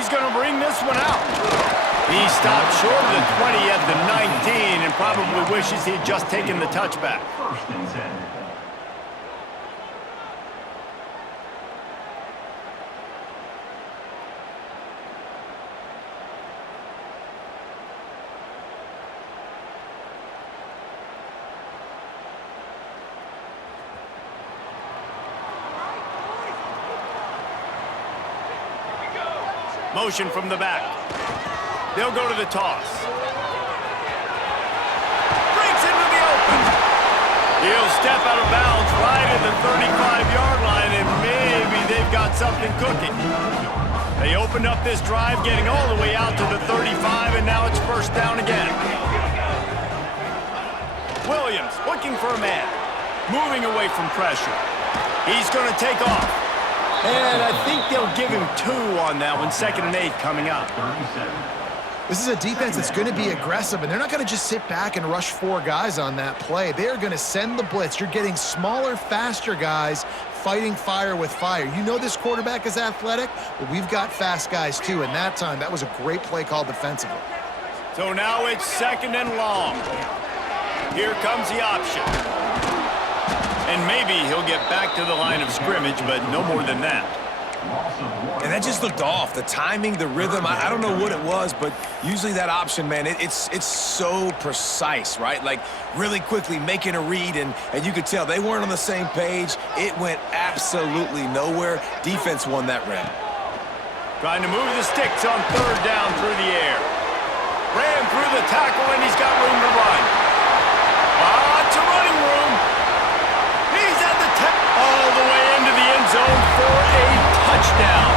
He's going to bring this one out. He stopped short of the 20 at the 19 and probably wishes he'd just taken the touchback. First and 10. Motion from the back. They'll go to the toss. Breaks into the open. He'll step out of bounds right at the 35-yard line, and maybe they've got something cooking. They opened up this drive, getting all the way out to the 35, and now it's first down again. Williams looking for a man. Moving away from pressure. He's going to take off. And I think they'll give him 2 on that one. 2nd and 8 coming up. This is a defense that's going to be aggressive, and they're not going to just sit back and rush 4 guys on that play. They are going to send the blitz. You're getting smaller, faster guys fighting fire with fire. You know this quarterback is athletic, but we've got fast guys too, and that time, that was a great play call defensively. So now it's 2nd and long. Here comes the option. And maybe he'll get back to the line of scrimmage, but no more than that. And that just looked off. The timing, the rhythm, I don't know what it was, but usually that option, man, it's so precise, right? Like really quickly making a read, and you could tell they weren't on the same page. It went absolutely nowhere. Defense won that rep. Trying to move the sticks on 3rd down through the air. Ran through the tackle, and he's got room to run. Lots of running room. He's at the 10, all the way into the end zone for a touchdown.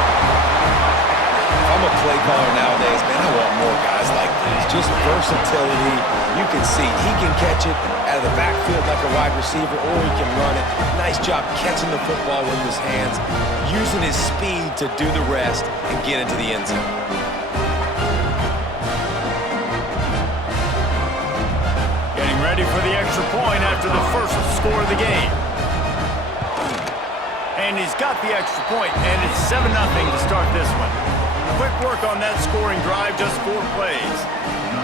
If I'm a play caller nowadays, man, I want more guys like this. Just versatility. You can see he can catch it out of the backfield like a wide receiver, or he can run it. Nice job catching the football with his hands, using his speed to do the rest and get into the end zone. Getting ready for the extra point after the first score of the game. And he's got the extra point, and it's 7-0 to start this one. Quick work on that scoring drive, just 4 plays.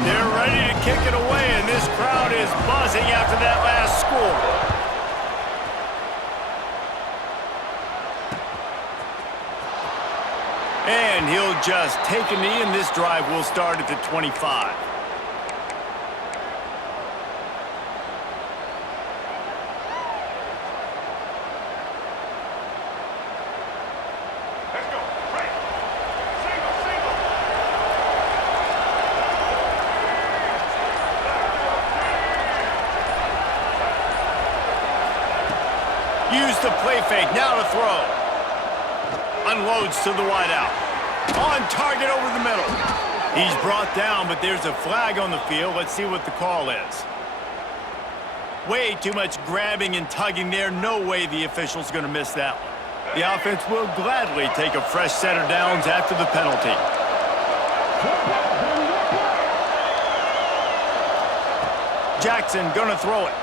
They're ready to kick it away, and this crowd is buzzing after that last score. And he'll just take a knee, and this drive will start at the 25. Use the play fake, now to throw. Unloads to the wideout. On target over the middle. He's brought down, but there's a flag on the field. Let's see what the call is. Way too much grabbing and tugging there. No way the official's going to miss that one. The offense will gladly take a fresh set of downs after the penalty. Jackson going to throw it.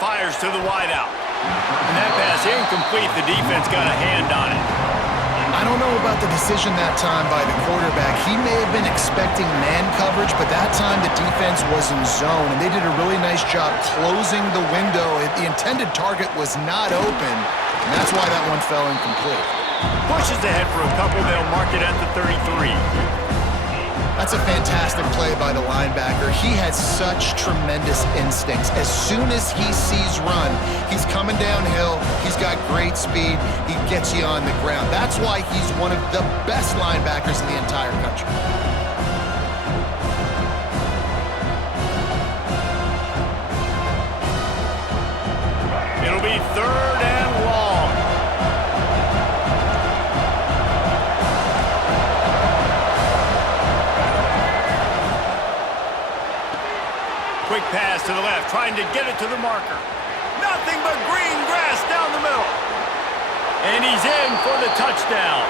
Fires to the wideout. And that pass incomplete. The defense got a hand on it. I don't know about the decision that time by the quarterback. He may have been expecting man coverage, but that time the defense was in zone, and they did a really nice job closing the window. The intended target was not open, and that's why that one fell incomplete. Pushes ahead for a couple. They'll mark it at the 33. That's a fantastic play by the linebacker. He has such tremendous instincts. As soon as he sees run, he's coming downhill. He's got great speed. He gets you on the ground. That's why he's one of the best linebackers in the entire country. It'll be 3rd and long. Quick pass to the left, trying to get it to the marker. Nothing but green grass down the middle. And he's in for the touchdown.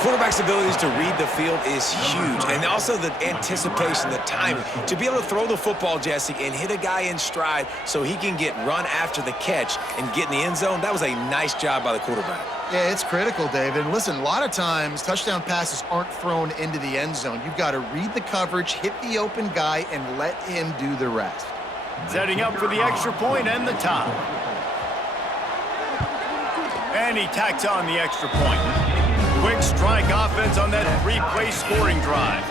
Quarterback's abilities to read the field is huge, and also the anticipation, the timing. To be able to throw the football, Jesse, and hit a guy in stride so he can get run after the catch and get in the end zone, that was a nice job by the quarterback. Yeah, it's critical, David. And listen, a lot of times touchdown passes aren't thrown into the end zone. You've got to read the coverage, hit the open guy, and let him do the rest. Setting up for the extra point and the tie. And he tacks on the extra point. Quick strike offense on that three-play scoring drive.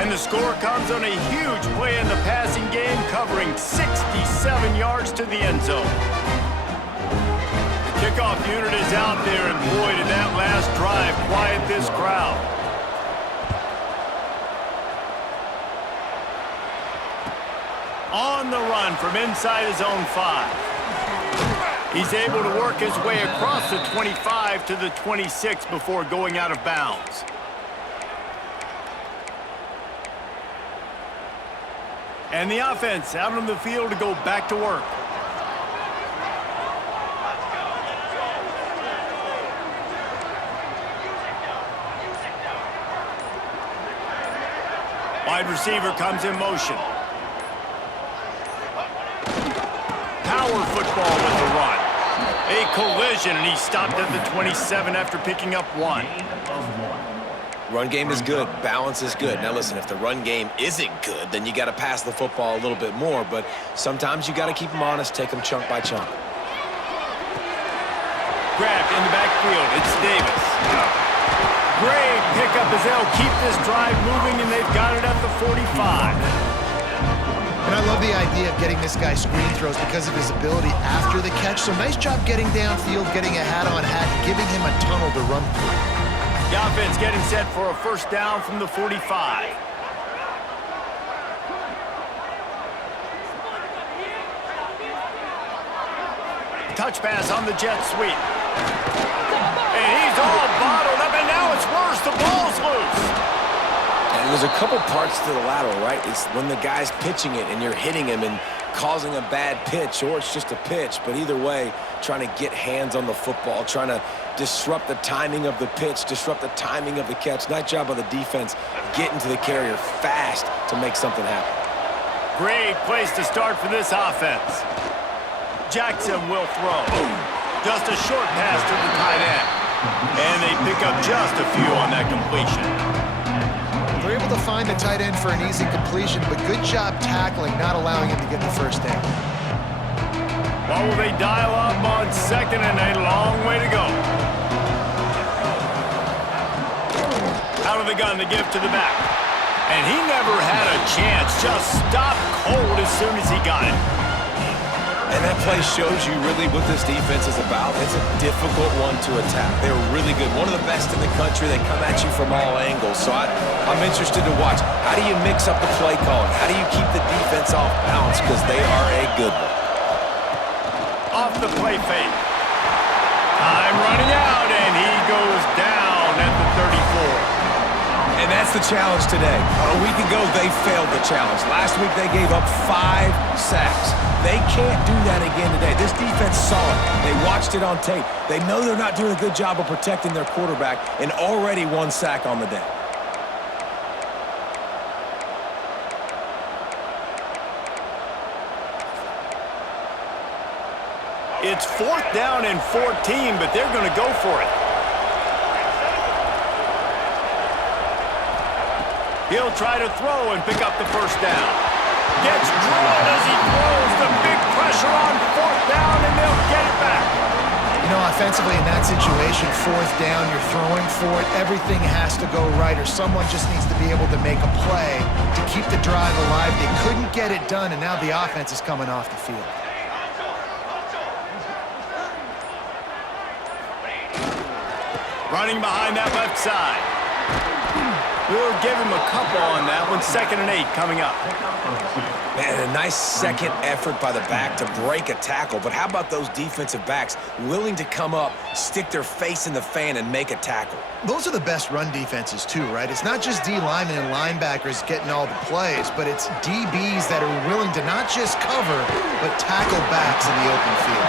And the score comes on a huge play in the passing game, covering 67 yards to the end zone. The kickoff unit is out there, and boy, did that last drive quiet this crowd. On the run from inside his own 5. He's able to work his way across the 25 to the 26 before going out of bounds. And the offense out on the field to go back to work. Wide receiver comes in motion. Power football with the run. A collision, and he stopped at the 27 after picking up 1. Run game is good. Balance is good. Now, listen, if the run game isn't good, then you got to pass the football a little bit more. But sometimes you got to keep them honest, take them chunk by chunk. Grabbed in the backfield. It's Davis. Great pickup as they'll keep this drive moving, and they've got it at the 45. And I love the idea of getting this guy screen throws because of his ability after the catch. So nice job getting downfield, getting a hat-on-hat, and giving him a tunnel to run through. The offense getting set for a first down from the 45. Touch pass on the jet sweep. And he's all bottled up, and now it's worse. The ball's loose. And there's a couple parts to the lateral, right? It's when the guy's pitching it and you're hitting him and causing a bad pitch, or it's just a pitch. But either way, trying to get hands on the football, trying to disrupt the timing of the pitch, disrupt the timing of the catch. Nice job by the defense getting to the carrier fast to make something happen. Great place to start for this offense. Jackson will throw. Just a short pass to the tight end. And they pick up just a few on that completion. They're able to find a tight end for an easy completion, but good job tackling, not allowing him to get the first down. Well, will they dial up on second, and a long way to go. Out of the gun to give to the back. And he never had a chance. Just stopped cold as soon as he got it. And that play shows you really what this defense is about. It's a difficult one to attack. They're really good. One of the best in the country. They come at you from all angles. So I'm interested to watch. How do you mix up the play calling? How do you keep the defense off balance? Because they are a good one. Off the play fake. Time running out, and he goes down at the 34. And that's the challenge today. A week ago, they failed the challenge. Last week, they gave up 5 sacks. They can't do that again today. This defense saw it. They watched it on tape. They know they're not doing a good job of protecting their quarterback, and already 1 sack on the day. It's 4th down and 14, but they're going to go for it. He'll try to throw and pick up the first down. Gets drilled as he throws. The big pressure on 4th down, and they'll get it back. You know, offensively in that situation, 4th down, you're throwing for it. Everything has to go right, or someone just needs to be able to make a play to keep the drive alive. They couldn't get it done, and now the offense is coming off the field. Running behind that left side. We'll give him a couple on that one. 2nd and 8 coming up. Man, a nice second effort by the back to break a tackle. But how about those defensive backs willing to come up, stick their face in the fan, and make a tackle? Those are the best run defenses too, right? It's not just D linemen and linebackers getting all the plays, but it's DBs that are willing to not just cover, but tackle backs in the open field.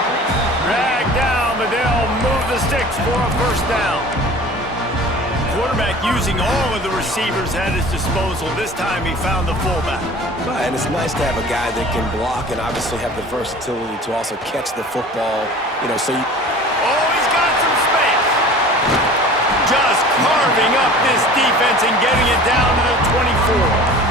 Dragged down, but they'll move the sticks for a first down. quarterback using all of the receivers at his disposal. This time he found the fullback. And it's nice to have a guy that can block and obviously have the versatility to also catch the football. So you... Oh, he's got some space. Just carving up this defense and getting it down to the 24.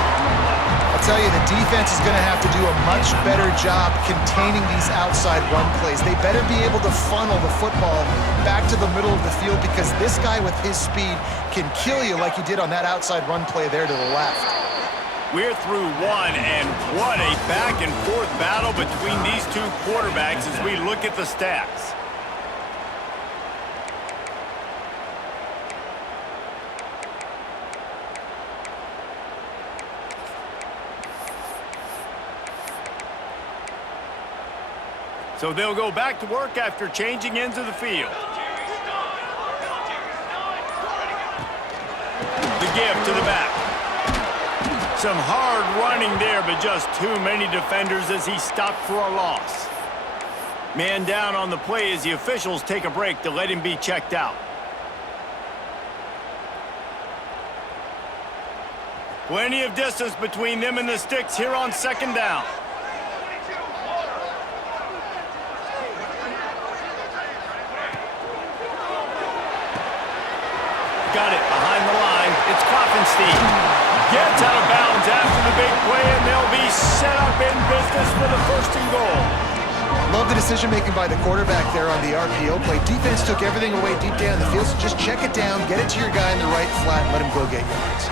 I'll tell you, the defense is going to have to do a much better job containing these outside run plays. They better be able to funnel the football back to the middle of the field, because this guy with his speed can kill you like he did on that outside run play there to the left. We're through one, and what a back-and-forth battle between these two quarterbacks as we look at the stats. So they'll go back to work after changing ends of the field. The give to the back. Some hard running there, but just too many defenders as he stopped for a loss. Man down on the play as the officials take a break to let him be checked out. Plenty of distance between them and the sticks here on second down. Got it behind the line. It's Klopfenstein. Gets out of bounds after the big play, and they'll be set up in business for the first and goal. Love the decision-making by the quarterback there on the RPO play. Defense took everything away deep down the field, so just check it down, get it to your guy in the right flat, and let him go get yards.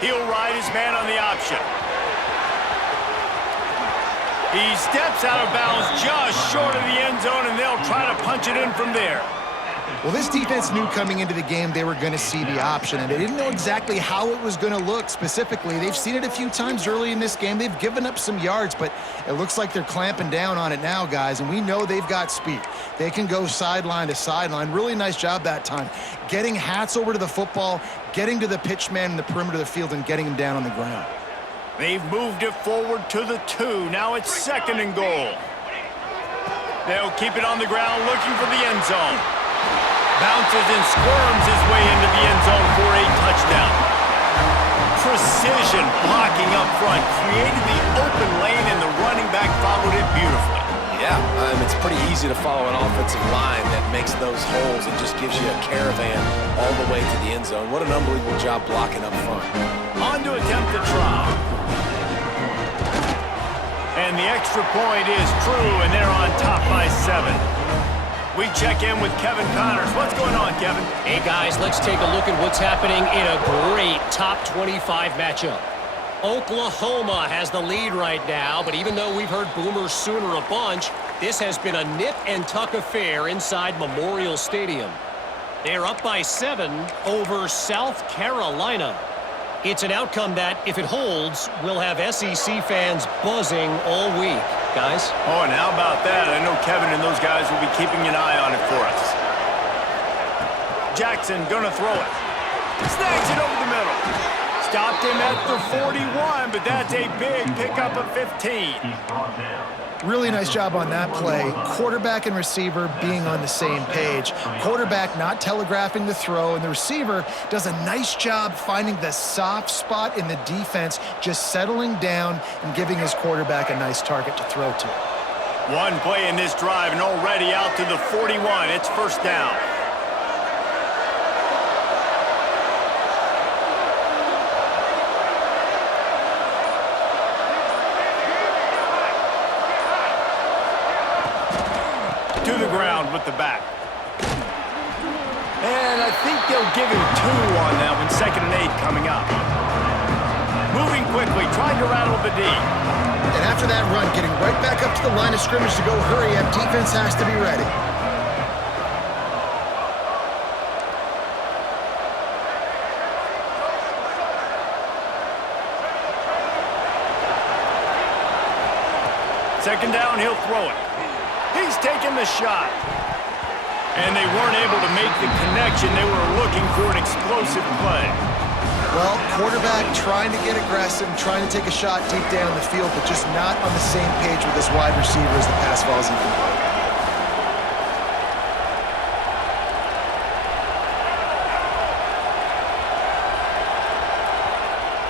He'll ride his man on the option. He steps out of bounds just short of the end zone, and they'll try to punch it in from there. Well, this defense knew coming into the game they were going to see the option, and they didn't know exactly how it was going to look specifically. They've seen it a few times early in this game. They've given up some yards, but it looks like they're clamping down on it now, guys, and we know they've got speed. They can go sideline to sideline. Really nice job that time. Getting Hats over to the football, getting to the pitch man in the perimeter of the field, and getting him down on the ground. They've moved it forward to the 2. Now it's second and goal. They'll keep it on the ground looking for the end zone. Bounces and squirms his way into the end zone for a touchdown. Precision blocking up front created the open lane, and the running back followed it beautifully. Yeah, it's pretty easy to follow an offensive line that makes those holes and just gives you a caravan all the way to the end zone. What an unbelievable job blocking up front. On to attempt the try. And the extra point is true, and they're on top by 7. We check in with Kevin Connors. What's going on, Kevin? Hey, guys, let's take a look at what's happening in a great top 25 matchup. Oklahoma has the lead right now, but even though we've heard Boomer Sooner a bunch, this has been a nip-and-tuck affair inside Memorial Stadium. They're up by 7 over South Carolina. It's an outcome that, if it holds, will have SEC fans buzzing all week. Guys? Oh, and how about that? I know Kevin and those guys will be keeping an eye on it for us. Jackson gonna throw it. Snags it over the middle. Stopped him at the 41, but that's a big pickup of 15. Really nice job on that play. Quarterback and receiver being on the same page. Quarterback not telegraphing the throw, and the receiver does a nice job finding the soft spot in the defense, just settling down and giving his quarterback a nice target to throw to. One play in this drive, and already out to the 41. It's first down. To the ground with the back. And I think they'll give him 2 on that one. 2nd and 8 coming up. Moving quickly, trying to rattle the D. And after that run, getting right back up to the line of scrimmage to go hurry up, defense has to be ready. Second down, he'll throw it. He's taking the shot. And they weren't able to make the connection. They were looking for an explosive play. Well, quarterback trying to get aggressive, trying to take a shot deep down the field, but just not on the same page with his wide receiver as the pass falls incomplete.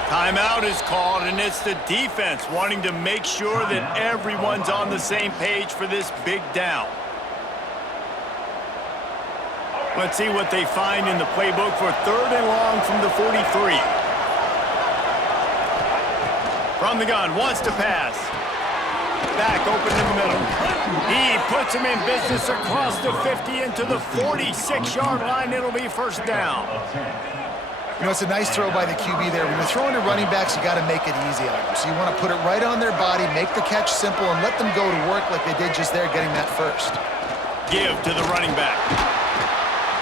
Timeout is called, and it's the defense wanting to make sure that everyone's on the same page for this big down. Let's see what they find in the playbook for 3rd and long from the 43. From the gun, wants to pass. Back open in the middle. He puts him in business across the 50 into the 46-yard line. It'll be 1st down. You know, it's a nice throw by the QB there. When you're throwing to running backs, you got to make it easy on them. So you want to put it right on their body, make the catch simple, and let them go to work like they did just there, getting that first. Give to the running back.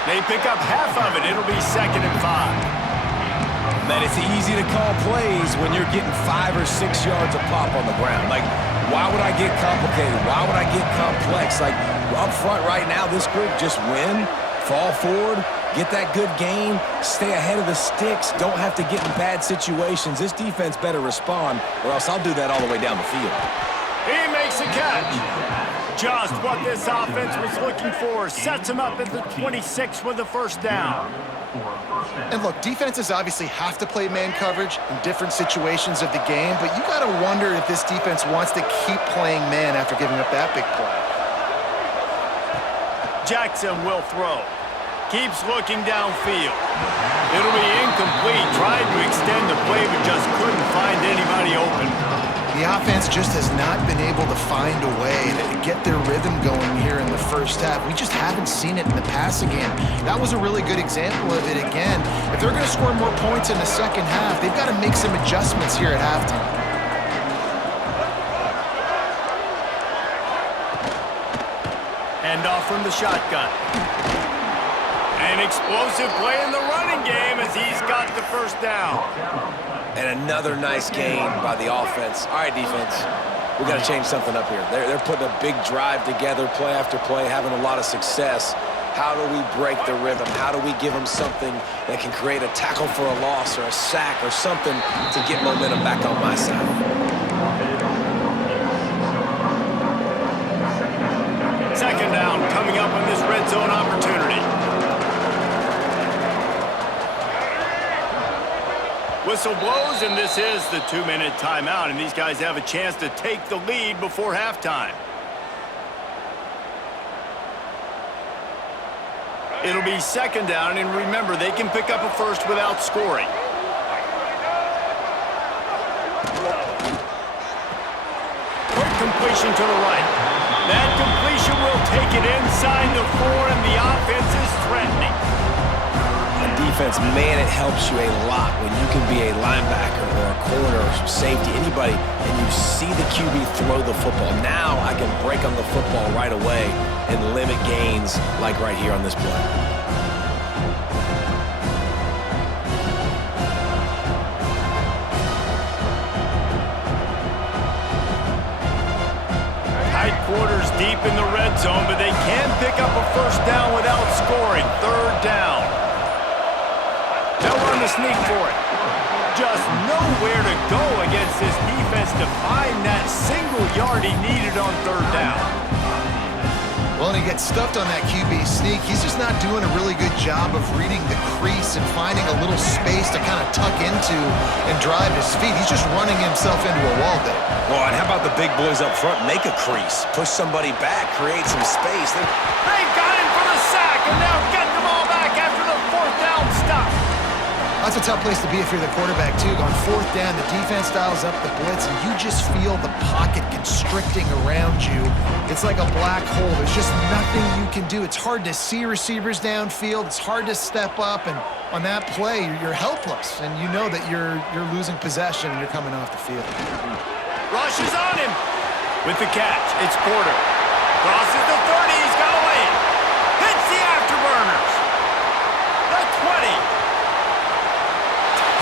They pick up half of it. It'll be 2nd and 5. Man, it's easy to call plays when you're getting 5 or 6 yards of pop on the ground. Like, why would I get complicated? Why would I get complex? Like, up front right now, this group just win, fall forward, get that good gain, stay ahead of the sticks, don't have to get in bad situations. This defense better respond, or else I'll do that all the way down the field. He makes a catch. Just what this offense was looking for. Sets him up at the 26 with the 1st down. And look, defenses obviously have to play man coverage in different situations of the game, but you got to wonder if this defense wants to keep playing man after giving up that big play. Jackson will throw. Keeps looking downfield. It'll be incomplete. Tried to extend the play, but just couldn't find anybody open. The offense just has not been able to find a way to get their rhythm going here in the 1st half. We just haven't seen it in the passing game. That was a really good example of it again. If they're going to score more points in the 2nd half, they've got to make some adjustments here at halftime. Hand off from the shotgun. An explosive play in the running game as he's got the 1st down. And another nice gain by the offense. All right, defense, we got to change something up here. They're putting a big drive together, play after play, having a lot of success. How do we break the rhythm? How do we give them something that can create a tackle for a loss or a sack or something to get momentum back on my side? Second down coming up on this red zone opportunity. Whistle blows, and this is the 2-minute timeout, and these guys have a chance to take the lead before halftime. It'll be 2nd down, and remember, they can pick up a first without scoring. Quick completion to the right. That completion will take it inside the 4, and the offense is threatening. Defense, man, it helps you a lot when you can be a linebacker or a corner or safety, anybody, and you see the QB throw the football. Now I can break on the football right away and limit gains like right here on this play. Tight quarters deep in the red zone, but they can pick up a 1st down without scoring. 3rd down. They'll run the sneak for it. Just nowhere to go against this defense to find that single yard he needed on 3rd down. Well, and he gets stuffed on that QB sneak. He's just not doing a really good job of reading the crease and finding a little space to kind of tuck into and drive his feet. He's just running himself into a wall there. Well, and how about the big boys up front? Make a crease. Push somebody back. Create some space. They got him for the sack, and now get them all back after the 4th down stop. That's a tough place to be if you're the quarterback, too. On 4th down, the defense dials up the blitz, and you just feel the pocket constricting around you. It's like a black hole. There's just nothing you can do. It's hard to see receivers downfield. It's hard to step up, and on that play, you're helpless, and you know that you're losing possession and you're coming off the field. Rush is on him. With the catch, it's Porter. Crosses the 30. He's got away. Hits the afterburners. The 20.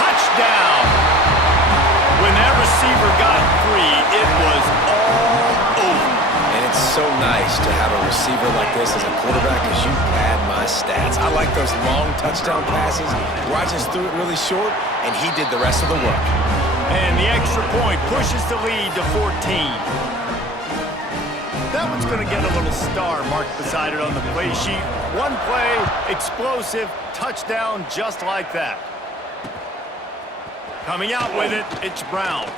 Touchdown. When that receiver got free, it was all over. And it's so nice to have a receiver like this as a quarterback because you pad my stats. I like those long touchdown passes where I just threw it really short, and he did the rest of the work. And the extra point pushes the lead to 14. That one's going to get a little star marked beside it on the play sheet. One play, explosive, touchdown just like that. Coming out with it, it's Brown.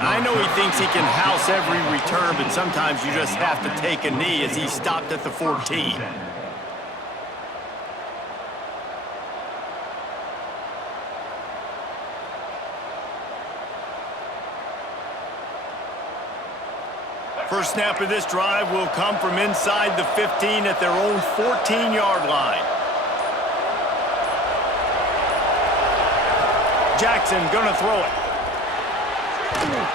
I know he thinks he can house every return, but sometimes you just have to take a knee as he stopped at the 14. First snap of this drive will come from inside the 15 at their own 14-yard line. Jackson gonna throw it.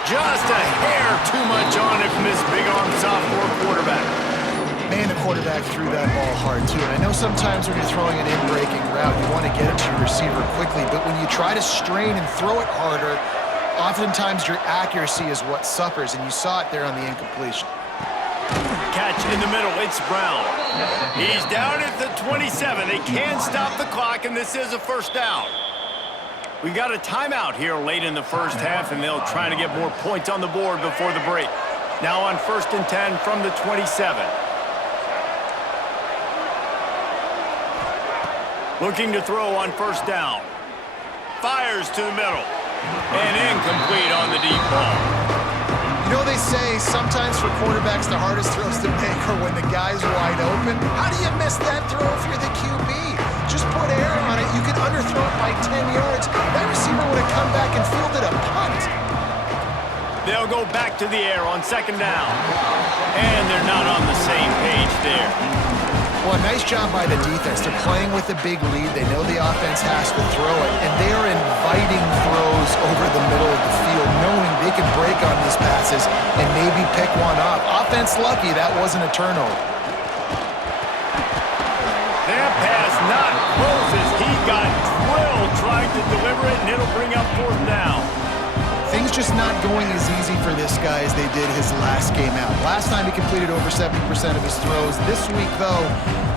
Just a hair too much on it from this big-arm sophomore quarterback. Man, the quarterback threw that ball hard, too. And I know sometimes when you're throwing an in-breaking route, you want to get it to your receiver quickly. But when you try to strain and throw it harder, oftentimes your accuracy is what suffers. And you saw it there on the incompletion. Catch in the middle. It's Brown. He's down at the 27. They can stop the clock, and this is a first down. We got a timeout here late in the first half, and they'll try to get more points on the board before the break. Now on 1st and 10 from the 27. Looking to throw on first down. Fires to the middle. And incomplete on the deep ball. You know, they say sometimes for quarterbacks the hardest throws to make are when the guy's wide open. How do you miss that throw if you're the QB? Just put air on it. You could underthrow it by 10 yards. That receiver would have come back and fielded a punt. They'll go back to the air on 2nd down. And they're not on the same page there. Well, nice job by the defense. They're playing with a big lead. They know the offense has to throw it, and they are inviting throws over the middle of the field, knowing they can break on these passes and maybe pick one up. Offense lucky that wasn't a turnover. That pass not close as he got drilled trying to deliver it, and it'll bring up 4th down. Things just not going as easy for this guy as they did his last game out. Last time he completed over 70% of his throws. This week, though,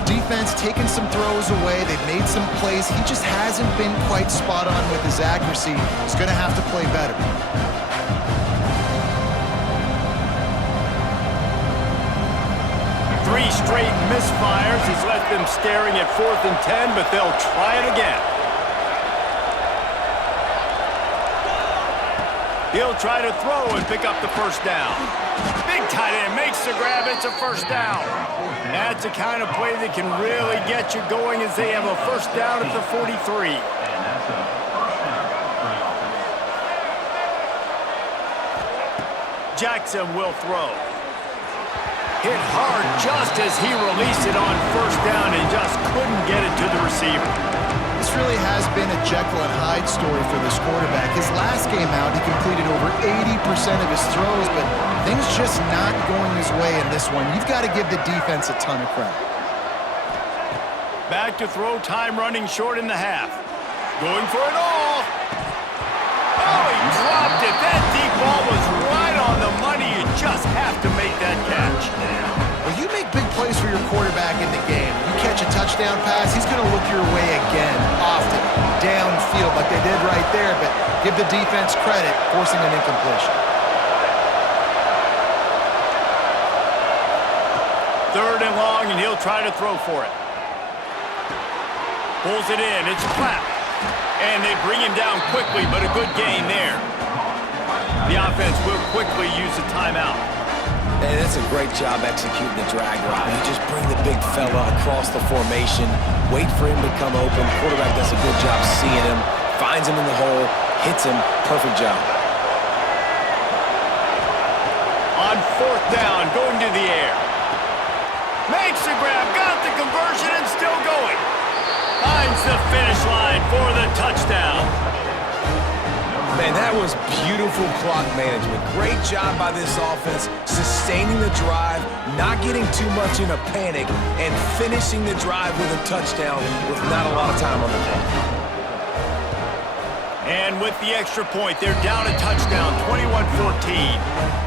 defense taking some throws away. They've made some plays. He just hasn't been quite spot on with his accuracy. He's going to have to play better. Three straight misfires has left them staring at 4th and 10, but they'll try it again. He'll try to throw and pick up the first down. Big tight end makes the grab. It's a first down. That's the kind of play that can really get you going as they have a first down at the 43. Jackson will throw. Hit hard just as he released it on first down and just couldn't get it to the receiver. This really has been a Jekyll and Hyde story for this quarterback. His last game out, he completed over 80% of his throws, but things just not going his way in this one. You've got to give the defense a ton of credit. Back to throw, time running short in the half. Going for it all. Oh, he dropped it. That deep ball was right on the money. You just have to make that catch. Well, you make big plays for your quarterback in the game. You catch a touchdown pass, he's going to look your way again, often, downfield like they did right there, but give the defense credit, forcing an incompletion. 3rd and long, and he'll try to throw for it. Pulls it in. It's Clapp. And they bring him down quickly, but a good gain there. The offense will quickly use a timeout. And that's a great job executing the drag route. You just bring the big fella across the formation, wait for him to come open. Quarterback does a good job seeing him, finds him in the hole, hits him. Perfect job. On 4th down, going to the air. Makes the grab, got the conversion, and still going. Finds the finish line for the touchdown. Man, that was beautiful clock management. Great job by this offense, sustaining the drive, not getting too much in a panic, and finishing the drive with a touchdown with not a lot of time on the clock. And with the extra point, they're down a touchdown, 21-14.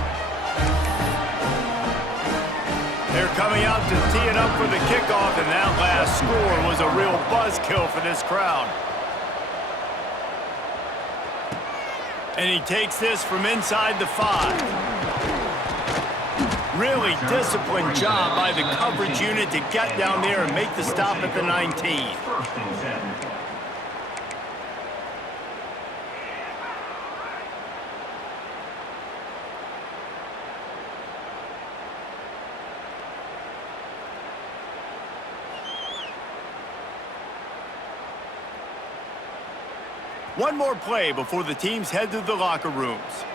They're coming out to tee it up for the kickoff, and that last score was a real buzzkill for this crowd. And he takes this from inside the 5. Really disciplined job by the coverage unit to get down there and make the stop at the 19. One more play before the teams head to the locker rooms.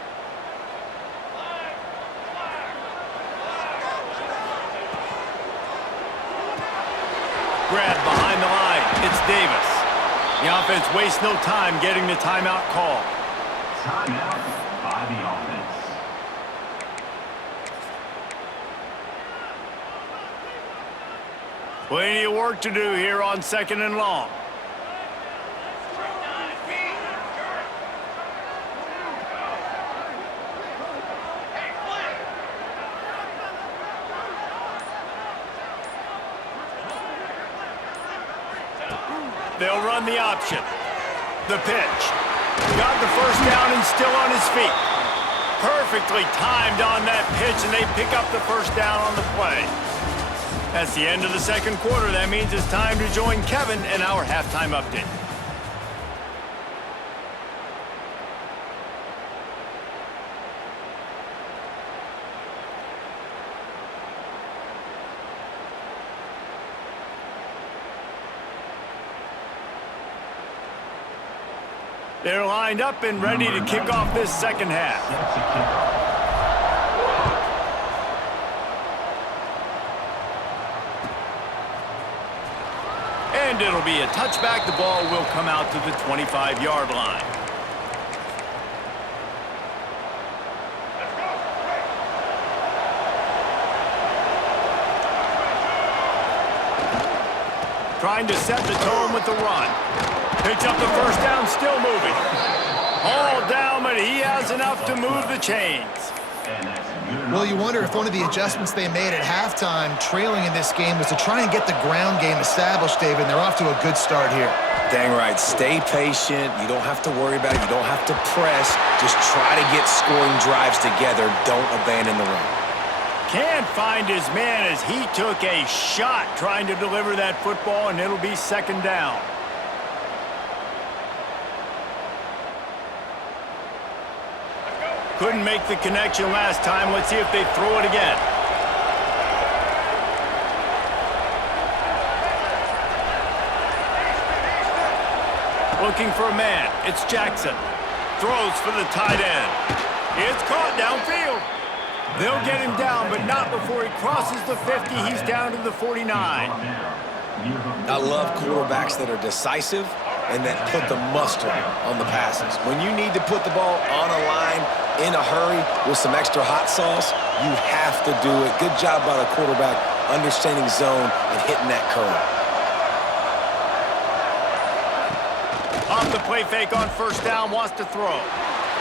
Grab behind the line. It's Davis. The offense wastes no time getting the timeout call. Timeout by the offense. Plenty of work to do here on 2nd and long. They'll run the option. The pitch. Got the first down and still on his feet. Perfectly timed on that pitch, and they pick up the first down on the play. That's the end of the 2nd quarter. That means it's time to join Kevin in our halftime update. They're lined up and ready to kick off this 2nd half. And it'll be a touchback. The ball will come out to the 25-yard line. Trying to set the tone with the run. Picks up the first down, still moving. All down, but he has enough to move the chains. Well, you wonder if one of the adjustments they made at halftime, trailing in this game, was to try and get the ground game established, David, and they're off to a good start here. Dang right. Stay patient. You don't have to worry about it. You don't have to press. Just try to get scoring drives together. Don't abandon the run. Can't find his man as he took a shot trying to deliver that football, and it'll be 2nd down. Couldn't make the connection last time. Let's see if they throw it again. Looking for a man. It's Jackson. Throws for the tight end. It's caught downfield. They'll get him down, but not before he crosses the 50. He's down to the 49. I love quarterbacks that are decisive and that put the mustard on the passes. When you need to put the ball on a line in a hurry with some extra hot sauce, you have to do it. Good job by the quarterback understanding zone and hitting that curve. Off the play fake on first down, wants to throw.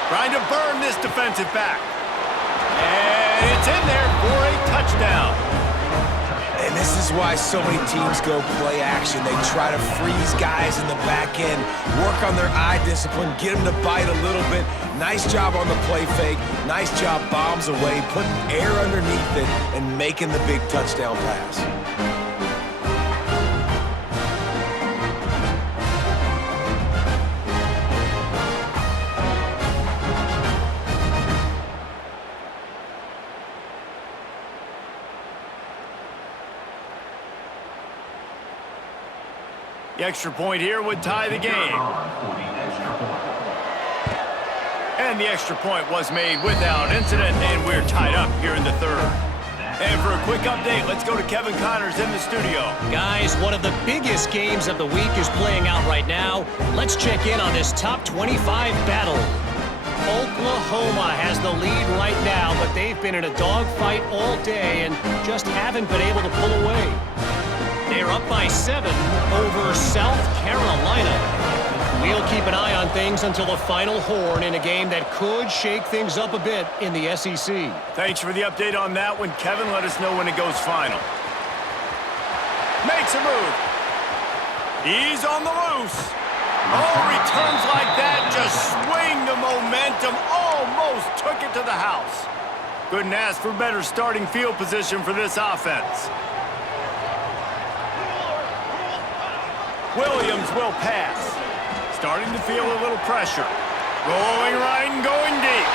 Trying to burn this defensive back. And it's in there for a touchdown. And this is why so many teams go play action. They try to freeze guys in the back end, work on their eye discipline, get them to bite a little bit. Nice job on the play fake. Nice job bombs away, putting air underneath it and making the big touchdown pass. The extra point here would tie the game. And the extra point was made without incident, and we're tied up here in the 3rd. And for a quick update, let's go to Kevin Connors in the studio. Guys, one of the biggest games of the week is playing out right now. Let's check in on this top 25 battle. Oklahoma has the lead right now, but they've been in a dogfight all day and just haven't been able to pull away. They're up by 7 over South Carolina. We'll keep an eye on things until the final horn in a game that could shake things up a bit in the SEC. Thanks for the update on that one, Kevin. Let us know when it goes final. Makes a move. He's on the loose. Oh, returns like that just swing the momentum. Almost took it to the house. Couldn't ask for better starting field position for this offense. Williams will pass. Starting to feel a little pressure. Rolling right and going deep.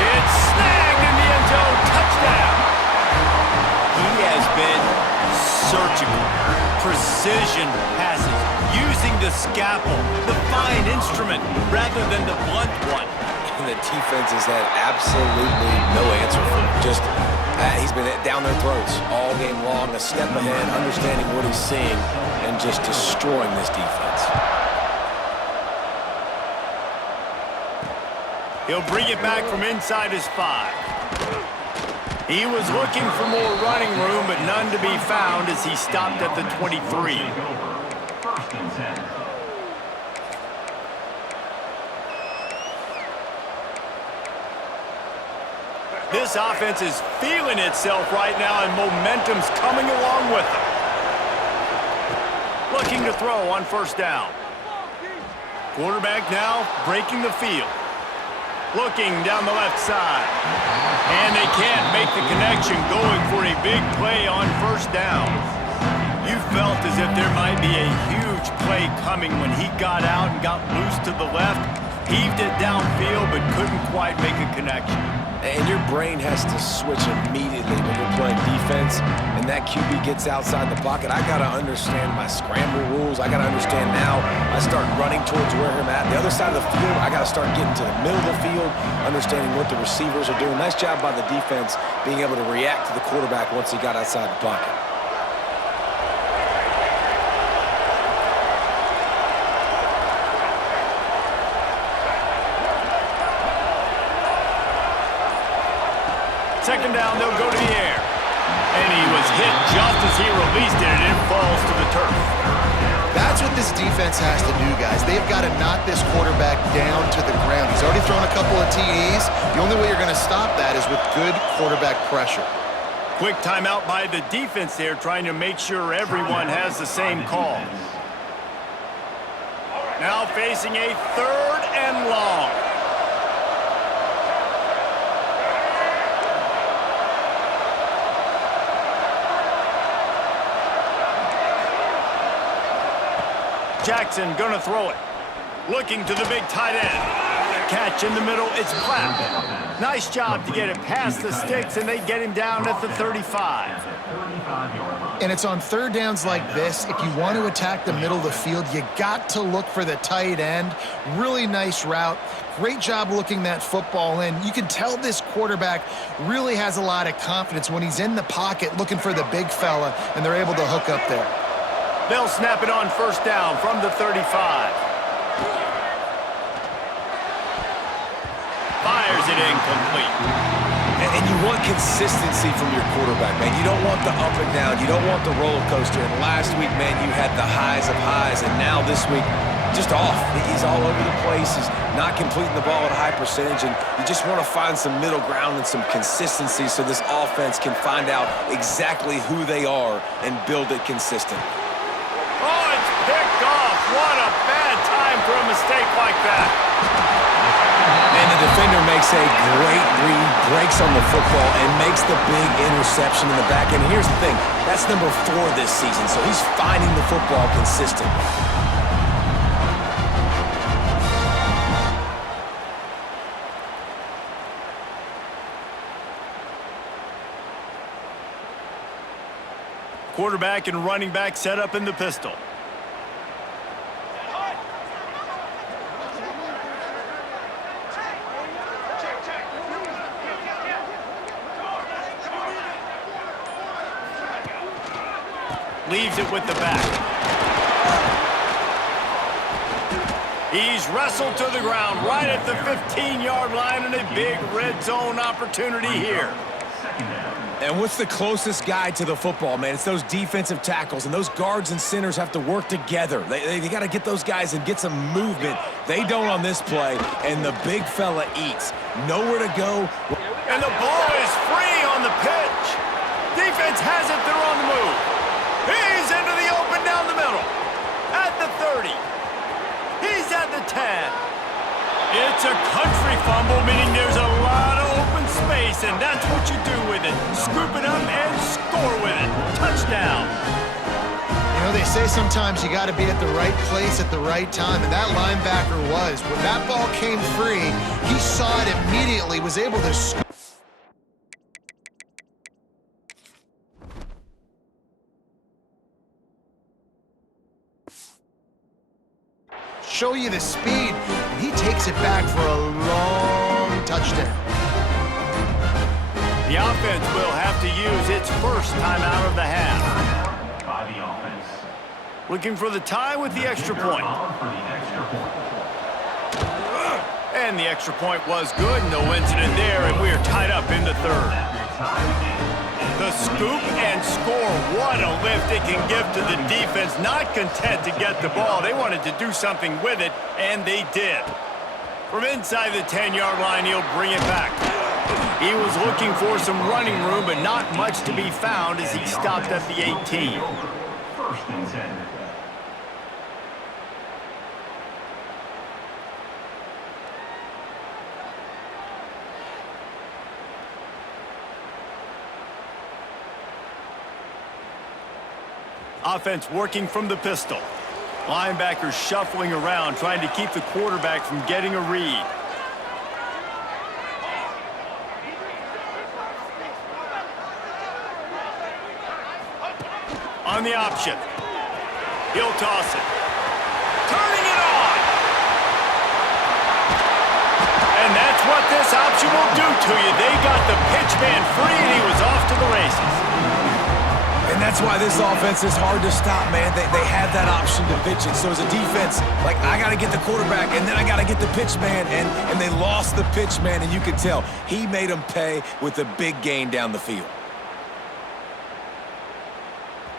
It's snagged in the end zone. Touchdown. He has been surgical. Precision passes. Using the scalpel, the fine instrument, rather than the blunt one. And the defense has had absolutely no answer for him. Just, he's been down their throats all game long, a step ahead, understanding what he's seeing, and just destroying this defense. He'll bring it back from inside his 5. He was looking for more running room, but none to be found as he stopped at the 23. First and 10. This offense is feeling itself right now, and momentum's coming along with them. Looking to throw on first down. Quarterback now breaking the field. Looking down the left side. And they can't make the connection, going for a big play on first down. You felt as if there might be a huge play coming when he got out and got loose to the left. Heaved it downfield, but couldn't quite make a connection. And your brain has to switch immediately when you're playing defense and that QB gets outside the pocket. I got to understand my scramble rules. I got to understand now I start running towards where I'm at. The other side of the field, I got to start getting to the middle of the field, understanding what the receivers are doing. Nice job by the defense being able to react to the quarterback once he got outside the pocket. Second down, they'll go to the air. And he was hit just as he released it, and it falls to the turf. That's what this defense has to do, guys. They've got to knock this quarterback down to the ground. He's already thrown a couple of TDs. The only way you're going to stop that is with good quarterback pressure. Quick timeout by the defense there, trying to make sure everyone has the same call. Now facing a 3rd and long. Jackson gonna throw it. Looking to the big tight end. Catch in the middle, it's Platt. Nice job to get it past the sticks, and they get him down at the 35. And it's on third downs like this, if you want to attack the middle of the field, you got to look for the tight end. Really nice route. Great job looking that football in. You can tell this quarterback really has a lot of confidence when he's in the pocket looking for the big fella, and they're able to hook up there. They'll snap it on first down from the 35. Fires it incomplete. And you want consistency from your quarterback, man. You don't want the up and down. You don't want the roller coaster. And last week, man, you had the highs of highs. And now this week, just off. He's all over the place. He's not completing the ball at a high percentage. And you just want to find some middle ground and some consistency so this offense can find out exactly who they are and build it consistently. Oh, it's picked off. What a bad time for a mistake like that. And the defender makes a great read, breaks on the football, and makes the big interception in the back end. Here's the thing, that's number 4 this season, so he's finding the football consistently. Quarterback and running back set up in the pistol. Leaves it with the back. He's wrestled to the ground right at the 15-yard line, and a big red zone opportunity here. And what's the closest guy to the football, man? It's those defensive tackles, and those guards and centers have to work together. They got to get those guys and get some movement. They don't on this play, and the big fella eats. Nowhere to go. And the ball is free on the pitch. Defense has it. They're on the move. He's into the open down the middle. At the 30. He's at the 10. It's a country fumble, meaning there's a lot of open space, and that's what you do with it. Scoop it up and score with it. Touchdown. You know, they say sometimes you got to be at the right place at the right time, and that linebacker was. When that ball came free, he saw it immediately, was able to score. Show you the speed, and he takes it back for a long touchdown. The offense will have to use its first timeout of the half. By the offense. Looking for the tie with the extra point. For the extra point. And the extra point was good. No incident there, and we are tied up in the third. The scoop and score. What a lift it can give to the defense. Not content to get the ball. They wanted to do something with it, and they did. From inside the 10-yard line, he'll bring it back. He was looking for some running room, but not much to be found as he stopped at the 18. First and 10. Offense working from the pistol. Linebackers shuffling around, trying to keep the quarterback from getting a read. On the option. He'll toss it. Turning it on! And that's what this option will do to you. They got the pitch man free, and he was off to the races. And that's why this offense is hard to stop, man. They have that option to pitch it. So as a defense, like, I got to get the quarterback, and then I got to get the pitch man, and they lost the pitch man, and you could tell. He made them pay with a big gain down the field.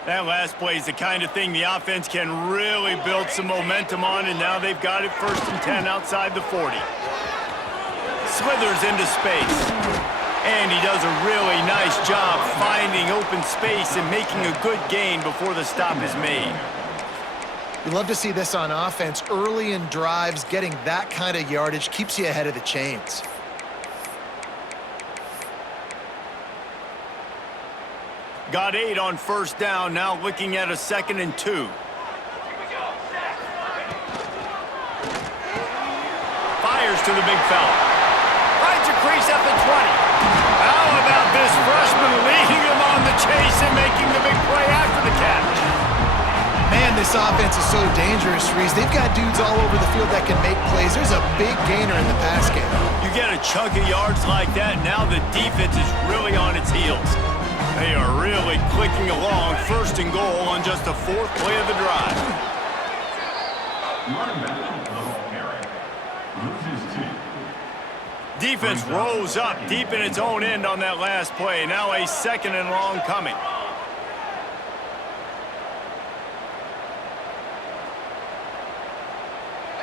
That last play is the kind of thing the offense can really build some momentum on, and now they've got it 1st and 10 outside the 40. Slithers into space. And he does a really nice job finding open space and making a good gain before the stop is made. You love to see this on offense. Early in drives, getting that kind of yardage keeps you ahead of the chains. Got 8 on 1st down, now looking at a 2nd and 2. Fires to the big fella. Finds a crease at the 20. How about this freshman leading him on the chase and making the big play after the catch? Man, this offense is so dangerous, Reese. They've got dudes all over the field that can make plays. There's a big gainer in the pass game. You get a chunk of yards like that, now the defense is really on its heels. They are really clicking along, 1st and goal on just the 4th play of the drive. Running back, the ball carrier. Loses 2. Defense rose up deep in its own end on that last play. Now a 2nd and long coming.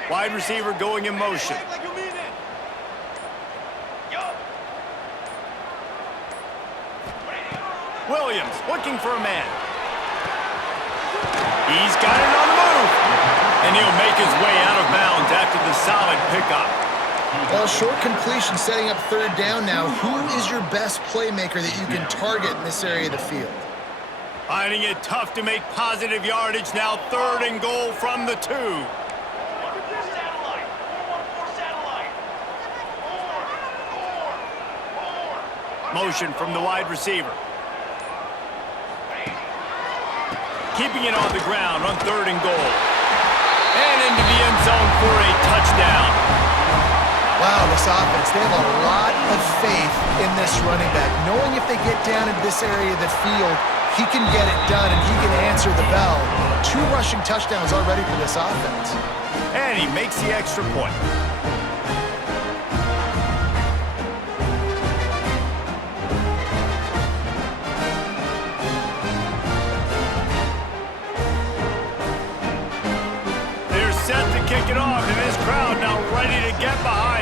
Wide receiver going in motion. Williams looking for a man. He's got it on the move. And he'll make his way out of bounds after the solid pickup. Well, short completion setting up 3rd down now. Who is your best playmaker that you can target in this area of the field? Finding it tough to make positive yardage. Now 3rd and goal from the 2. Motion from the wide receiver. Keeping it on the ground on 3rd and goal. And into the end zone for a touchdown. Wow, this offense, they have a lot of faith in this running back. Knowing if they get down in this area of the field, he can get it done and he can answer the bell. 2 rushing touchdowns already for this offense. And he makes the extra point.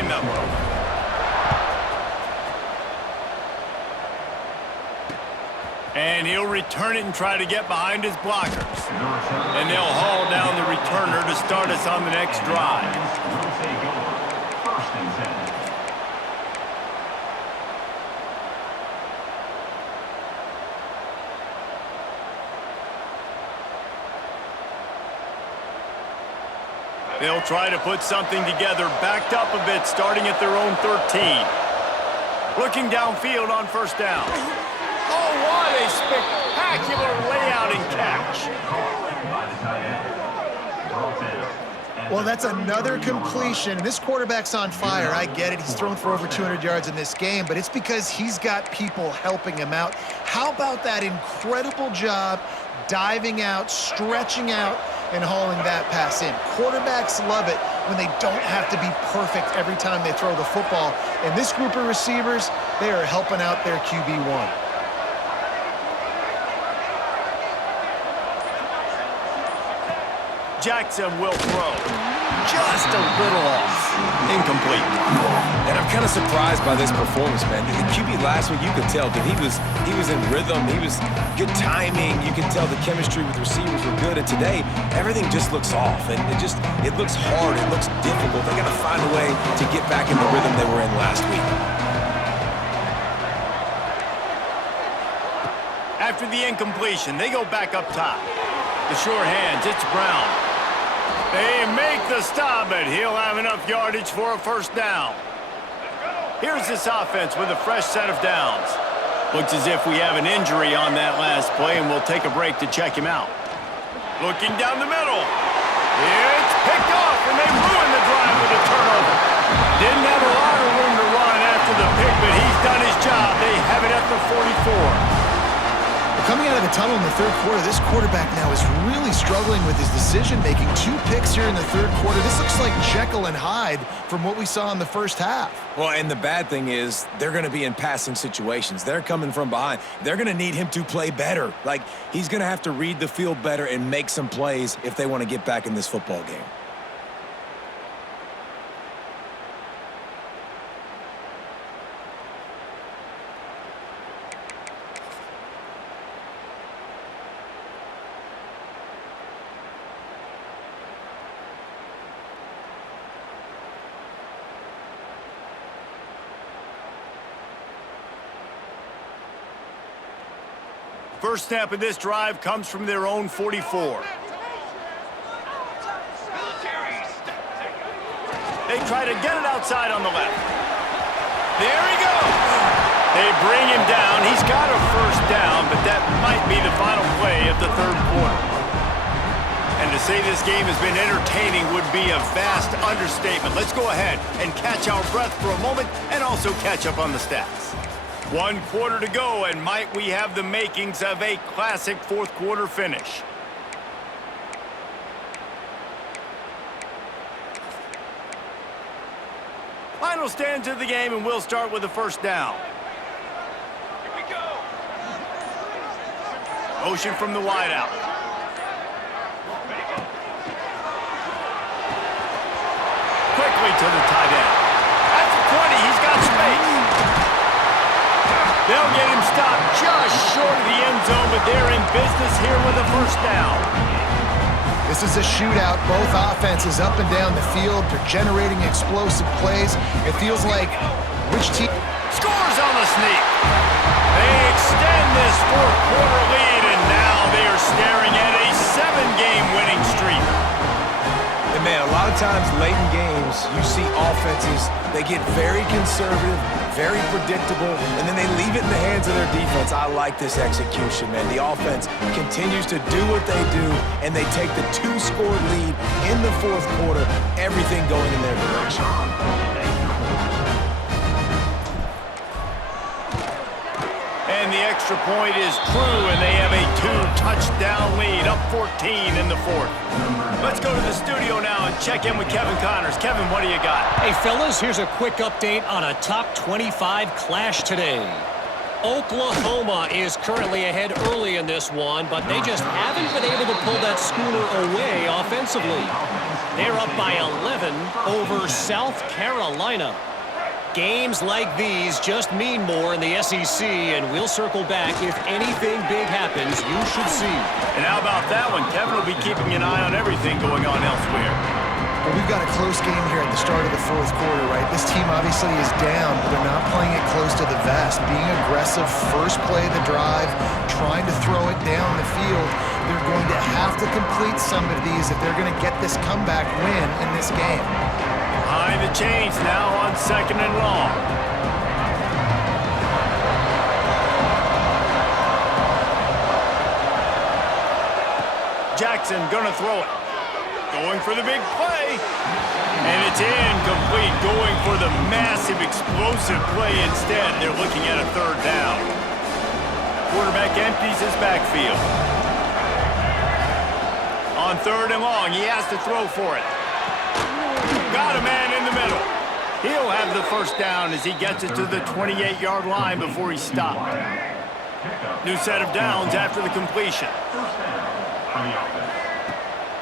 behind them. And he'll return it and try to get behind his blockers. And they'll haul down the returner to start us on the next drive. Will take over. First and 10. They'll try to put something together, backed up a bit, starting at their own 13. Looking downfield on first down. Oh, what a spectacular layout and catch. By the tight end. Brought in. Well, that's another completion. This quarterback's on fire. I get it. He's thrown for over 200 yards in this game, but it's because he's got people helping him out. How about that incredible job diving out, stretching out, and hauling that pass in? Quarterbacks love it when they don't have to be perfect every time they throw the football. And this group of receivers, they are helping out their QB1. Jackson will throw. Just a little off. Incomplete. And I'm kind of surprised by this performance, man. The QB last week, you could tell that he was in rhythm. He was good timing. You could tell the chemistry with receivers were good. And today, everything just looks off. And it looks hard. It looks difficult. They got to find a way to get back in the rhythm they were in last week. After the incompletion, they go back up top. The sure hands, it's Brown. They make the stop, but he'll have enough yardage for a first down. Here's this offense with a fresh set of downs. Looks as if we have an injury on that last play, and we'll take a break to check him out. Looking down the middle. It's picked off, and they ruin the drive with a turnover. Didn't have a lot of room to run after the pick, but he's done his job. They have it at the 44. Coming out of the tunnel in the third quarter, this quarterback now is really struggling with his decision-making. 2 picks here in the third quarter. This looks like Jekyll and Hyde from what we saw in the first half. Well, and the bad thing is they're going to be in passing situations. They're coming from behind. They're going to need him to play better. Like, he's going to have to read the field better and make some plays if they want to get back in this football game. First snap of this drive comes from their own 44. They try to get it outside on the left. There he goes. They bring him down. He's got a first down, but that might be the final play of the third quarter. And to say this game has been entertaining would be a vast understatement. Let's go ahead and catch our breath for a moment and also catch up on the stats. 1 quarter to go, and might we have the makings of a classic fourth quarter finish. Final stands of the game, and we'll start with the first down. Here we go. Motion from the wideout. Quickly to the tight end. At the 20, he's got space. They'll get him stopped just short of the end zone, but they're in business here with a first down. This is a shootout. Both offenses up and down the field. They're generating explosive plays. It feels like which team scores on the sneak. They extend this fourth quarter lead, and now they are staring at a 7-game winning streak. And man, a lot of times late in games, you see offenses, they get very conservative, very predictable, and then they leave it in the hands of their defense. I like this execution, man. The offense continues to do what they do, and they take the 2-score lead in the fourth quarter, everything going in their direction. And the extra point is true, and they have a 2-touchdown lead, up 14 in the fourth. Let's go to the studio now and check in with Kevin Connors. Kevin, what do you got? Hey, fellas, here's a quick update on a top 25 clash today. Oklahoma is currently ahead early in this one, but they just haven't been able to pull that schooner away offensively. They're up by 11 over South Carolina. Games like these just mean more in the SEC, and we'll circle back if anything big happens. You should see. And how about that one? Kevin will be keeping an eye on everything going on elsewhere. Well, we've got a close game here at the start of the fourth quarter, right? This team obviously is down, but they're not playing it close to the vest. Being aggressive, first play of the drive, trying to throw it down the field. They're going to have to complete some of these if they're going to get this comeback win in this game. Behind the chains now on 2nd and long. Jackson gonna throw it. Going for the big play. And it's incomplete. Going for the massive explosive play instead. They're looking at a 3rd down. Quarterback empties his backfield. On 3rd and long, he has to throw for it. Got a man in the middle. He'll have the 1st down as he gets it to the 28-yard line before he's stopped. New set of downs after the completion.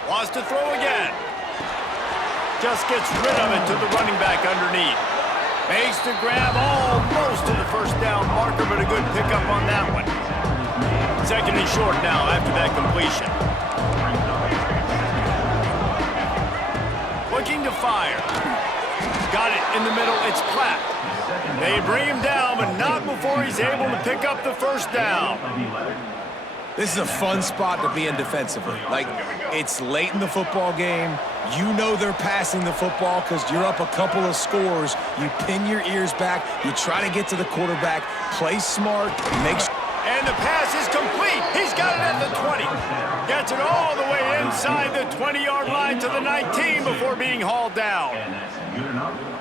Wants to throw again. Just gets rid of it to the running back underneath. Makes the grab almost to the 1st down marker, but a good pickup on that one. 2nd and short now after that completion. Looking to fire. Got it in the middle. It's Platt. They bring him down, but not before he's able to pick up the 1st down. This is a fun spot to be in defensively. Like, it's late in the football game. You know they're passing the football because you're up a couple of scores. You pin your ears back. You try to get to the quarterback. Play smart. Make sure. And the pass is complete. He's got it at the 20. Gets it all the way inside the 20-yard line to the 19 before being hauled down.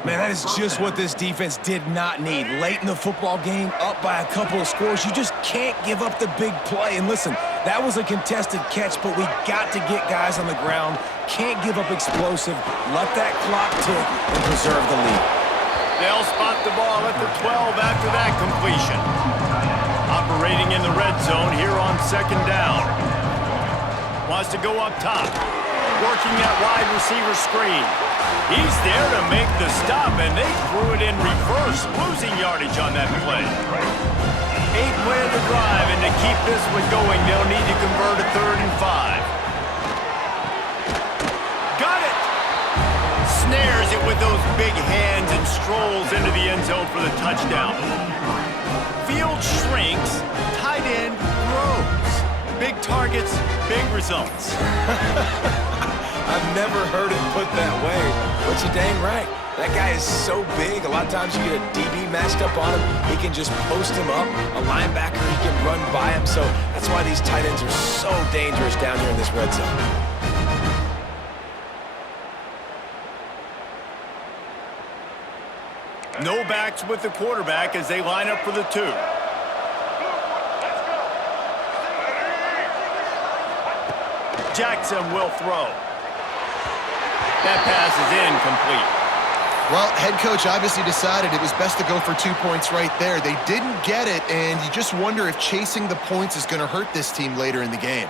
Man, that is just what this defense did not need. Late in the football game, up by a couple of scores, you just can't give up the big play. And listen, that was a contested catch, but we got to get guys on the ground. Can't give up explosive. Let that clock tick and preserve the lead. They'll spot the ball at the 12 after that completion. Operating in the red zone here on 2nd down. Wants to go up top. Working that wide receiver screen. He's there to make the stop, and they threw it in reverse, losing yardage on that play. 8th play of the drive, and to keep this one going, they'll need to convert a 3rd and 5. Got it! Snares it with those big hands and strolls into the end zone for the touchdown. Field shrinks, tight end grows. Big targets, big results. I've never heard it put that way, but you're dang right. That guy is so big, a lot of times you get a DB matched up on him. He can just post him up. A linebacker, he can run by him. So that's why these tight ends are so dangerous down here in this red zone. No backs with the quarterback as they line up for the 2. Jackson will throw. That pass is incomplete. Well, head coach obviously decided it was best to go for 2 points right there. They didn't get it, and you just wonder if chasing the points is going to hurt this team later in the game.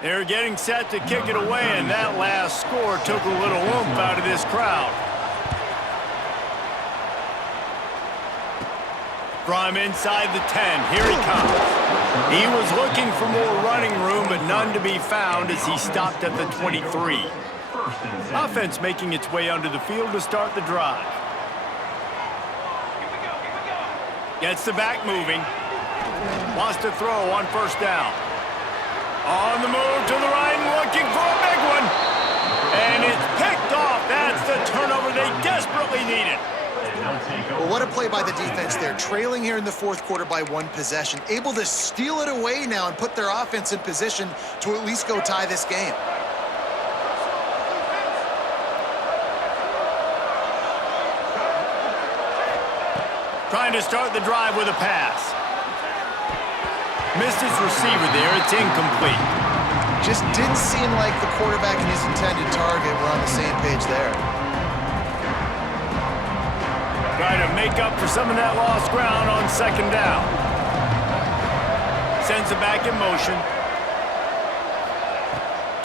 They're getting set to kick it away, and that last score took a little oomph out of this crowd. From inside the 10, here he comes. He was looking for more running room, but none to be found as he stopped at the 23. Offense making its way onto the field to start the drive. Gets the back moving. Wants to throw on 1st down. On the move to the right, looking for a big one. And it's picked off. That's the turnover they desperately needed. Well, what a play by the defense there. Trailing here in the 4th quarter by 1 possession. Able to steal it away now and put their offense in position to at least go tie this game. Trying to start the drive with a pass. Missed his receiver there. It's incomplete. Just didn't seem like the quarterback and his intended target were on the same page there. Trying to make up for some of that lost ground on second down. Sends it back in motion.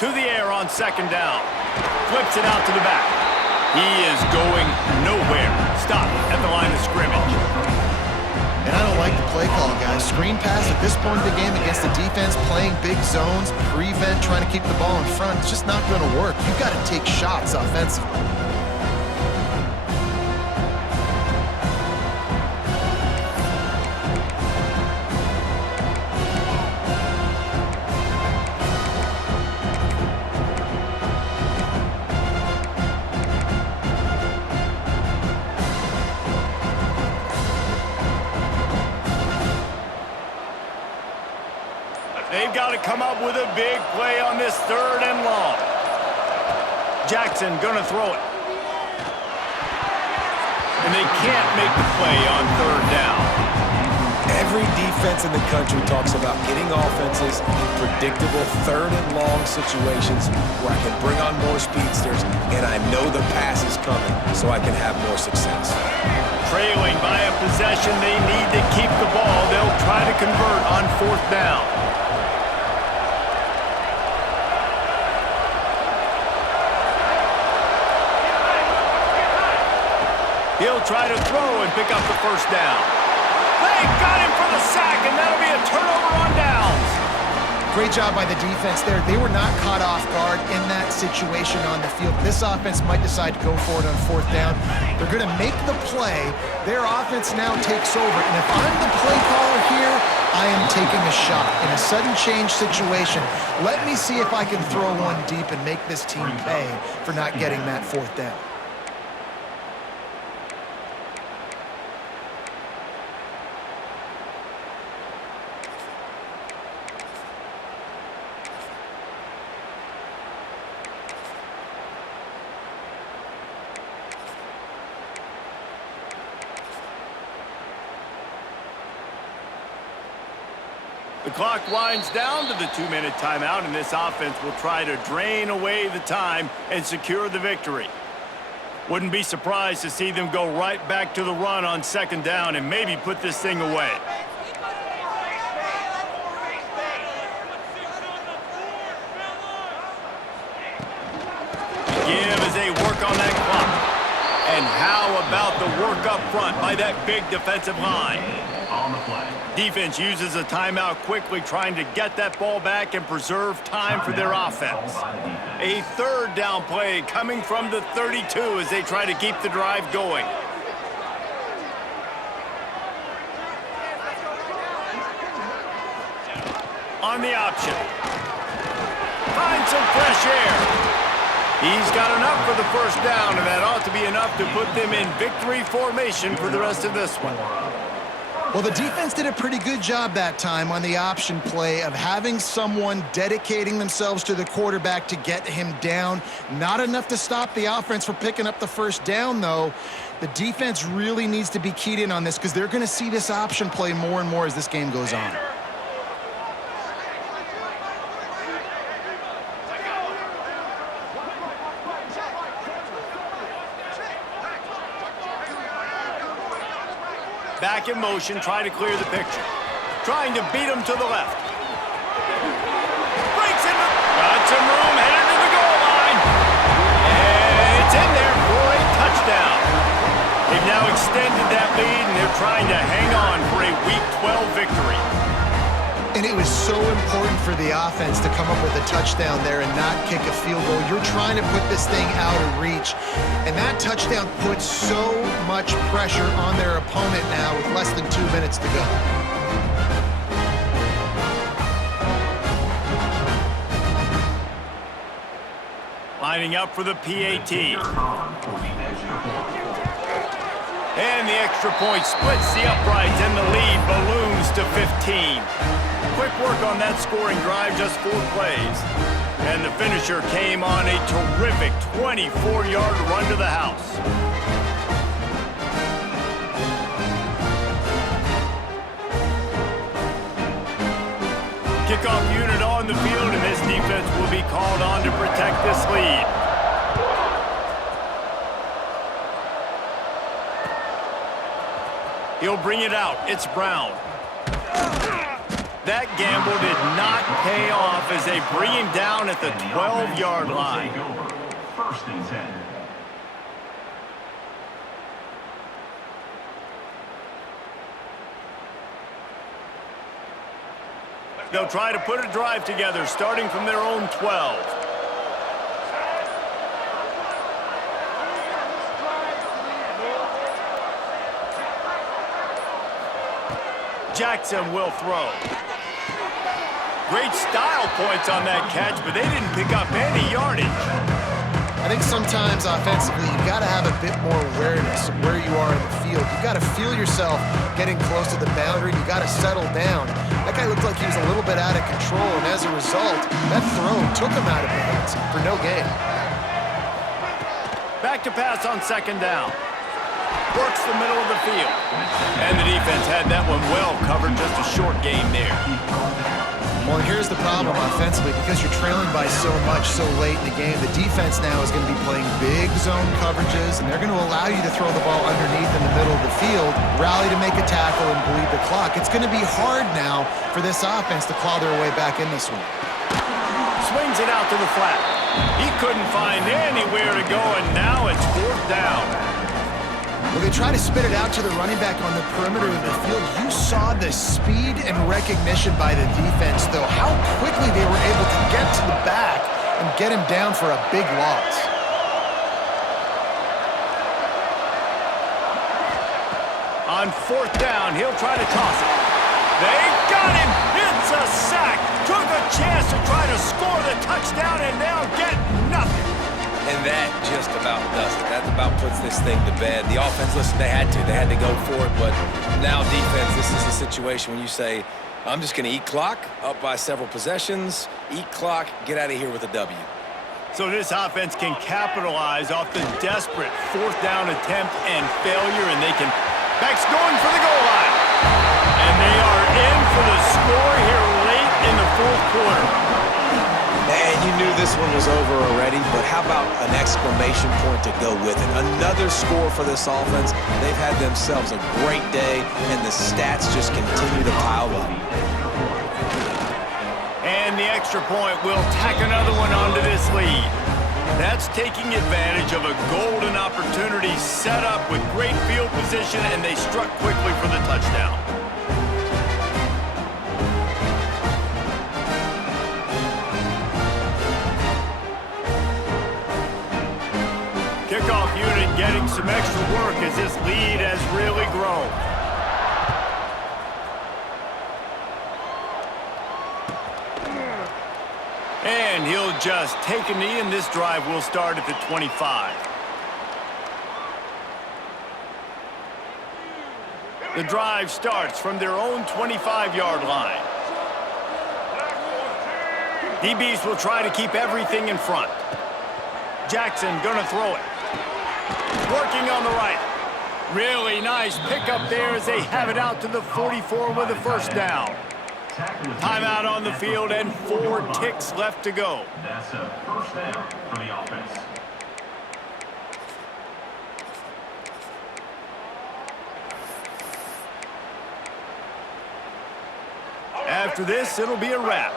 To the air on second down. Flips it out to the back. He is going nowhere. Stop at the line of scrimmage. And I don't like the play call, guys. Screen pass at this point of the game against the defense, playing big zones, prevent, trying to keep the ball in front. It's just not going to work. You've got to take shots offensively. They've got to come up with a big play on this third and long. Jackson gonna throw it. And they can't make the play on third down. Every defense in the country talks about getting offenses in predictable third and long situations where I can bring on more speedsters and I know the pass is coming so I can have more success. Trailing by a possession, they need to keep the ball. They'll try to convert on fourth down. He'll try to throw and pick up the first down. They got him for the sack, and that'll be a turnover on downs. Great job by the defense there. They were not caught off guard in that situation on the field. This offense might decide to go for it on fourth down. They're going to make the play. Their offense now takes over. And if I'm the play caller here, I am taking a shot. In a sudden change situation, let me see if I can throw one deep and make this team pay for not getting that fourth down. The clock winds down to the 2-minute timeout, and this offense will try to drain away the time and secure the victory. Wouldn't be surprised to see them go right back to the run on second down and maybe put this thing away. Give as they work on that clock. And how about the work up front by that big defensive line? On the play. Defense uses a timeout quickly, trying to get that ball back and preserve time for their offense. A third down play coming from the 32 as they try to keep the drive going. On the option. Find some fresh air. He's got enough for the first down, and that ought to be enough to put them in victory formation for the rest of this one. Well, the defense did a pretty good job that time on the option play of having someone dedicating themselves to the quarterback to get him down. Not enough to stop the offense from picking up the first down, though. The defense really needs to be keyed in on this because they're going to see this option play more and more as this game goes on. Back in motion, trying to clear the picture. Trying to beat him to the left. Breaks in the... Got some room, headed to the goal line. And it's in there for a touchdown. They've now extended that lead, and they're trying to hang on for a Week 12 victory. And it was so important for the offense to come up with a touchdown there and not kick a field goal. You're trying to put this thing out of reach. And that touchdown puts so much pressure on their opponent now with less than 2 minutes to go. Lining up for the PAT. On for the extra point. And the extra point splits the uprights, and the lead balloons to 15. Quick work on that scoring drive, just 4 plays. And the finisher came on a terrific 24-yard run to the house. Kickoff unit on on the field, and this defense will be called on to protect this lead. He'll bring it out. It's Brown. That gamble did not pay off as they bring him down at the 12-yard line. First and 10. They'll try to put a drive together, starting from their own 12. Jackson will throw. Great style points on that catch, but they didn't pick up any yardage. I think sometimes offensively, you've got to have a bit more awareness of where you are in the field. You've got to feel yourself getting close to the boundary. You've got to settle down. That guy looked like he was a little bit out of control, and as a result, that throw took him out of bounds for no gain. Back to pass on second down. Works the middle of the field. And the defense had that one well covered, just a short game there. Well, and here's the problem offensively, because you're trailing by so much so late in the game, the defense now is going to be playing big zone coverages, and they're going to allow you to throw the ball underneath in the middle of the field, rally to make a tackle, and bleed the clock. It's going to be hard now for this offense to claw their way back in this one. Swings it out to the flat. He couldn't find anywhere to go, and now it's fourth down. Well, they try to spit it out to the running back on the perimeter of the field. You saw the speed and recognition by the defense, though. How quickly they were able to get to the back and get him down for a big loss. On fourth down, he'll try to toss it. They got him! It's a sack! Took a chance to try to score the touchdown and now get nothing. And that just about does it. That about puts this thing to bed. The offense, listen, they had to go for it, but now defense, this is a situation when you say, I'm just going to eat clock, up by several possessions, eat clock, get out of here with a W. So this offense can capitalize off the desperate fourth down attempt and failure, and they can... Beck's going for the goal line. And they are in for the score here late in the fourth quarter. And you knew this one was over already, but how about an exclamation point to go with it? Another score for this offense. They've had themselves a great day, and the stats just continue to pile up. And the extra point will tack another one onto this lead. That's taking advantage of a golden opportunity set up with great field position, and they struck quickly for the touchdown. Kickoff unit getting some extra work as this lead has really grown. And he'll just take a knee, and this drive will start at the 25. The drive starts from their own 25-yard line. DBs will try to keep everything in front. Jackson gonna throw it. Working on the right. Really nice pickup there as they have it out to the 44 with a first down. Timeout on the field and 4 ticks left to go. That's a first down for the offense. After this, it'll be a wrap.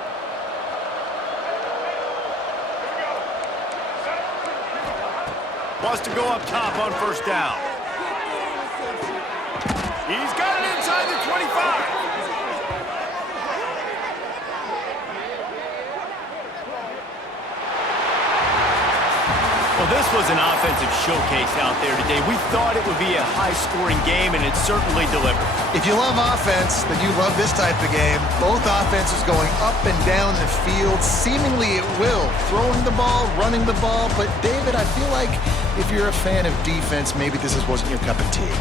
Wants to go up top on first down. He's got it inside the 25. Well, this was an offensive showcase out there today. We thought it would be a high-scoring game, and it certainly delivered. If you love offense, then you love this type of game. Both offenses going up and down the field, seemingly at will. Throwing the ball, running the ball. But, David, I feel like if you're a fan of defense, maybe this wasn't your cup of tea.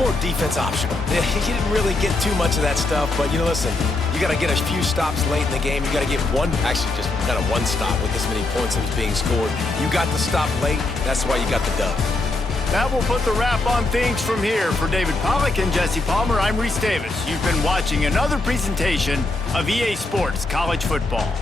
More defense optional. You didn't really get too much of that stuff, but, listen, you got to get a few stops late in the game. You got to get one stop with this many points that was being scored. You got the stop late. That's why you got the dub. That will put the wrap on things from here. For David Pollack and Jesse Palmer, I'm Reese Davis. You've been watching another presentation of EA Sports College Football.